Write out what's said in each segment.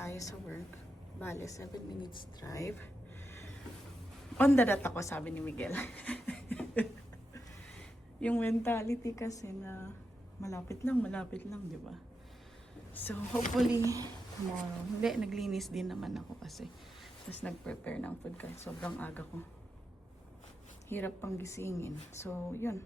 tayo sa work. Bale, 7 minutes drive. On the dot ako, sabi ni Miguel. Yung mentality kasi na malapit lang, di ba? So, hopefully, tomorrow. Hindi, naglinis din naman ako kasi. Tapos nag-prepare ng food kasi sobrang aga ko. Hirap pang gisingin. So, yun.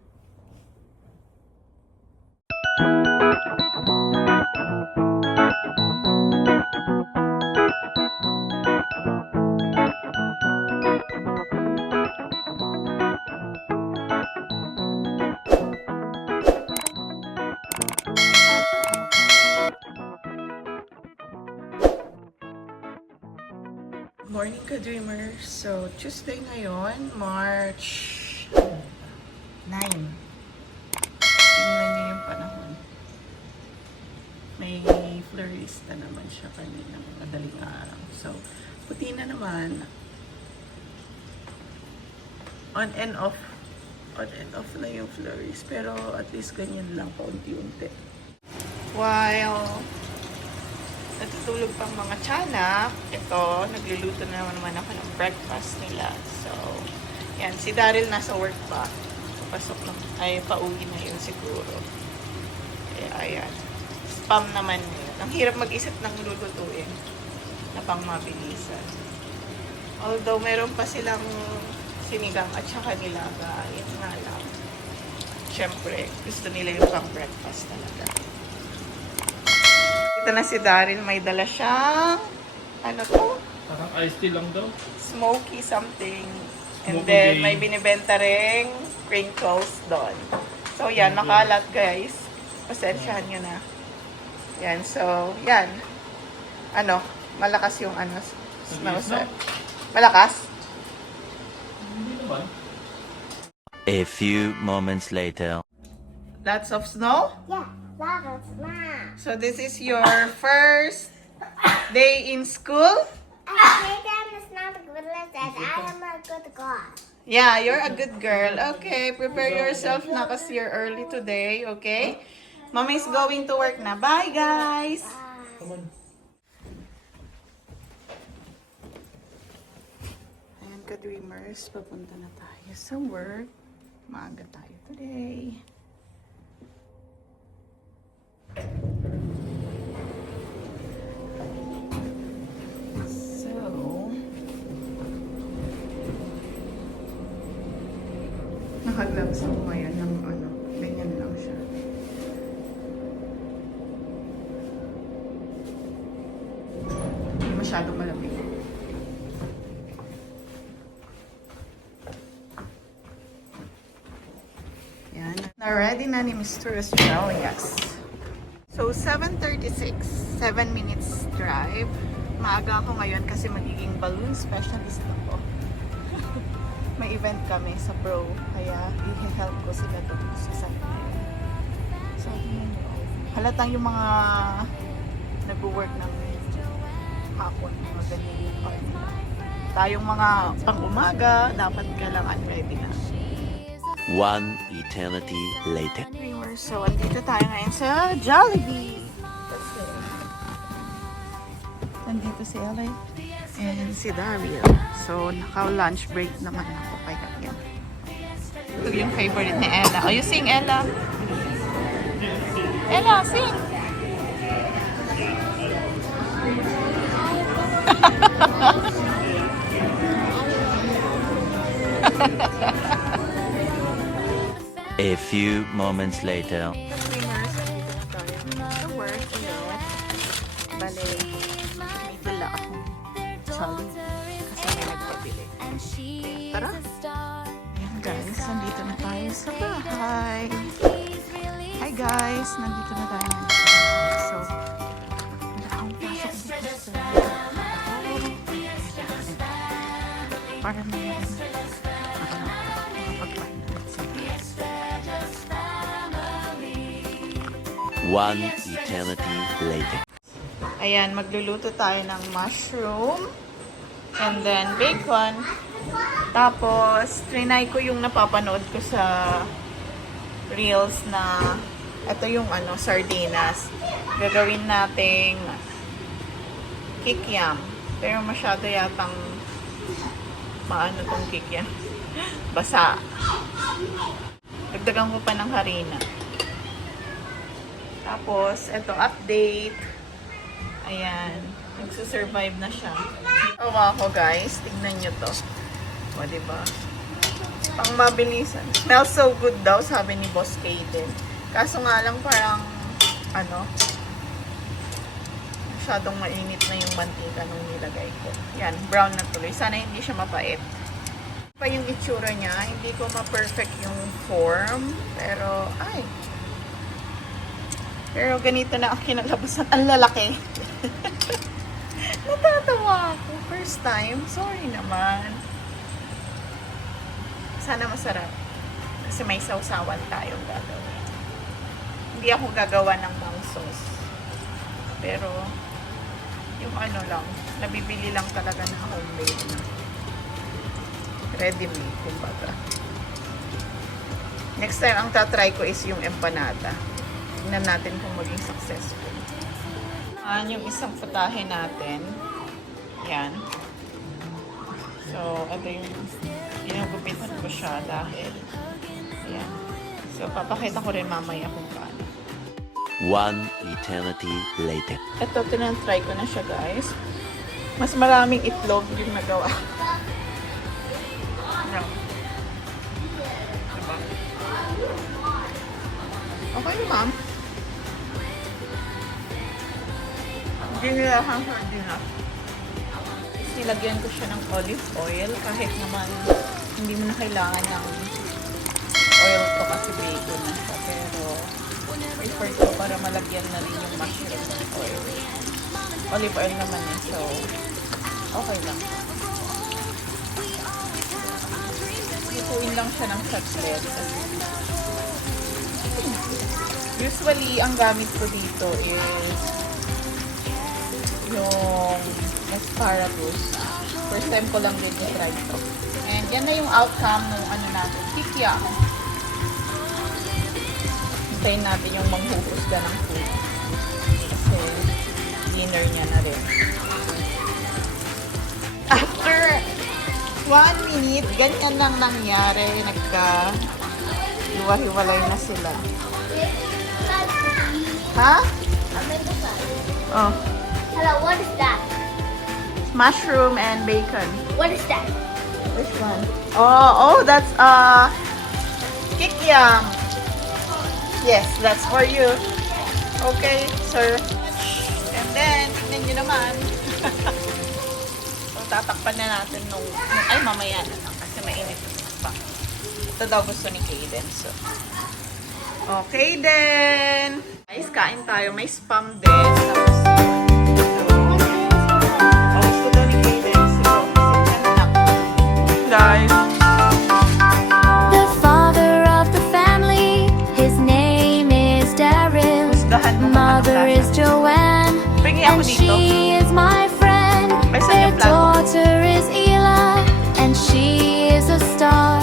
Morning ka-dreamers. So, Tuesday ngayon, March 9. Tingnan niyo yung panahon. May florista naman siya kanina, madaling araw. So, puti na naman. On and off na yung florist. Pero at least ganyan lang, paunti-unti. While natutulog pang mga tiyanak, ito, nagluluto na naman ako ng breakfast nila. So, yan, si Daryl nasa work pa. Pasok na, ay pauwi na yun siguro. Kaya, ayan. Spam naman yun. Ang hirap mag-isip ng lulutuin na pang mabilisan. Although, meron pa silang sinigang at saka nilaga. Yan nga lang. Siyempre, gusto nila yung pang breakfast talaga. Ito na si Daryl, may dala siyang, ano to? Parang iced tea lang daw. Smoky something. And Smoky then, day. may binibenta ring crinkles doon. So, yan, makalat guys. Pasensyahan nyo na. Yan, so, yan. Ano, malakas yung ano, snow set. Malakas? Hindi naman. A few moments later. Lots of snow? Yeah, that is mine. So, this is your first day in school? I think is not a good lesson. I am a good girl. Yeah, you're a good girl. Okay, prepare yourself na kasi you're early today, okay? Mommy's going to work na. Bye, guys! Come on. Ayan ka, dreamers. Papunta na tayo sa work. Maaga tayo today. So, nakagloves ako ngayon ng ano, ganyan lang siya. Hindi masyadong malamig. Yan. Na-ready na ni Mr. Australias. So, 7:36. 7 minutes drive. Maaga ako ngayon kasi magiging balloon specialist ako. May event kami sa Bro. Kaya, i-help ko sila doon sa site. So, tingnan nyo. Halatang yung mga nag-work ng hapon. Mga ganyan yung part nila. Tayong mga pang-umaga, dapat kailangan ready na. One eternity later. Viewers, so andito tayo ngayon sa Jollibee. Nandito si Ellie and si Daryl. So, naka-lunch break naman ako kaya yan. Ito yung favorite ni Ella. Oh, you sing, Ella? Ella, sing! A few moments later. Dreamers, nandito na tayo sa work. Bale, may dala akong Jollibee kasi may nagpabili. Tara! Ayan guys, nandito na tayo sa bahay. Hi guys, nandito na tayo. So, wala akong pasok dito sa para naman makapagpahinga. One eternity later. Ayan, magluluto tayo ng mushroom and then bacon. Tapos, trinay ko yung napapanood ko sa reels na ito yung ano, sardinas. Gagawin nating kikiam. Pero masyado yatang maano tong kikiam. Basa. Dagdagan ko pa ng harina. Tapos, ito, update. Ayan. Nagsusurvive na siya. Awa ko, guys. Tignan nyo to. O, diba? Pang mabilisan. Smells so good daw, sabi ni Boss Kaden. Kaso nga lang parang, ano, masyadong mainit na yung mantika nung nilagay ko. Yan, brown na tuloy. Sana hindi siya mapait. Pa yung itsura niya, hindi ko ma-perfect yung form. Pero, ay. Pero ganito na ang kinalabasan. Ang lalaki. Natatawa ako. First time. Sorry naman. Sana masarap. Kasi may sausawan tayong gagawin. Hindi ako gagawa ng mang sauce. Pero, yung ano lang, nabibili lang talaga na homemade na. Ready-made, kumbaga. Next time, ang tatry ko is yung empanada. Tingnan natin kung maging successful. Yung isang putahe natin. Yan. So, ito yung ginugupitan ko siya dahil yan. So, papakita ko rin mamaya kung paano. One eternity later. Ito, tinatry ko na siya, guys. Mas maraming itlog yung nagawa. Yan. Diba? Okay, ma'am. Hindi nila hang sardinas. Nilagyan ko siya ng olive oil kahit naman hindi mo na kailangan ng oil to kasi bacon na siya. Pero prefer ko para malagyan na rin yung mushroom ng oil. Olive oil naman eh. So, okay lang. Ituin lang siya ng saglit. Usually, ang gamit ko dito is yung asparagus. First time ko lang din try ito. And yan na yung outcome ng ano natin, kikiam. Hintayin natin yung manghuhusga ng food. Kasi dinner niya na rin. After 1 minute, ganyan lang nangyari. Nagka-hiwa-hiwalay na sila. Ha? Oh. Hello, what is that? Mushroom and bacon. What is that? Which one? Oh, that's kikiam. Yes, that's for you. Okay, sir. And then, tignan nyo naman. So, tatakpan na natin nung ay, mamaya na lang kasi mainit pa. Ito daw gusto ni Kaden. So, okay, then. Guys, kain tayo. May spam din. Tapos, gusto daw ni Kaden. So, guys. The father of the family, his name is Daryl. Husgahan mo kung anong Mother lasa. is Joanne, Pingi ako and dito. she is my friend. May Their sanyang plato. daughter is Ela, and she is a star.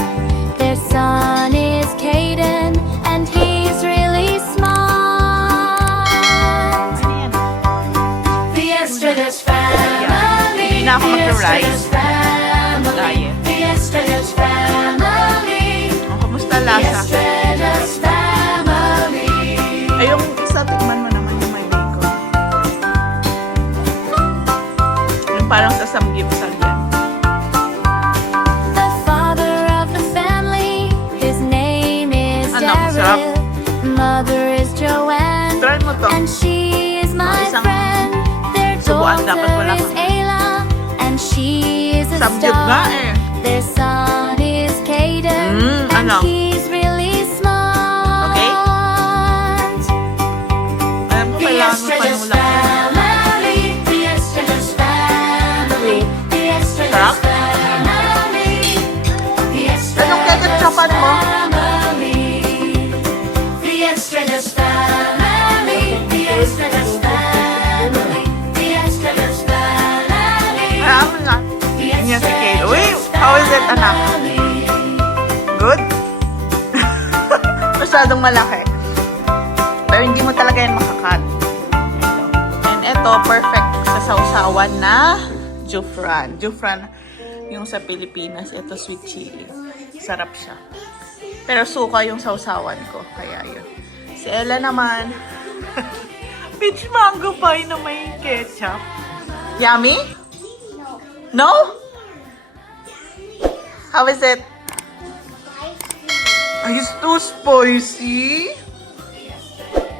Their son is Caden, and he's really smart. Ano yan? The Estradus family. Hindi na ako The mag-rice. Estradus family. Diet. The Estradus family. Oh, kamusta The lasa? Estradus family. Ay, yung isa, tikman mo naman yung may bacon. Yung parang sa samgipsal yan. The father of the family, his name is Ano, masarap? Daryl. Mother is Joanne, Try mo to. and she is my Isang friend. Their subuan dapat wala daughter is kang- Ayla, and she is a Samgyup nga star. eh. Their son is Caden, and ano? he's really smart. Okay? Alam ko, The kailangan mo pa Estradus yung ulam. family, the Estradus family, the Estradus Sarap? family, the Anong ketchupan mo? family, the Estradus family, the Estradus family, the Estradus family, Marami nga. the Yan si Kate. Uy, Estradus how is it, anak? family. Good? Masyadong malaki. Pero hindi mo talaga yan makakat. And ito, perfect sa sausawan na Jufran. Jufran, yung sa Pilipinas, ito sweet chili. Sarap siya. Pero suka yung sausawan ko, kaya yun. Si Ella naman, peach mango pie na may ketchup. Yummy? No? How is it? It's too spicy.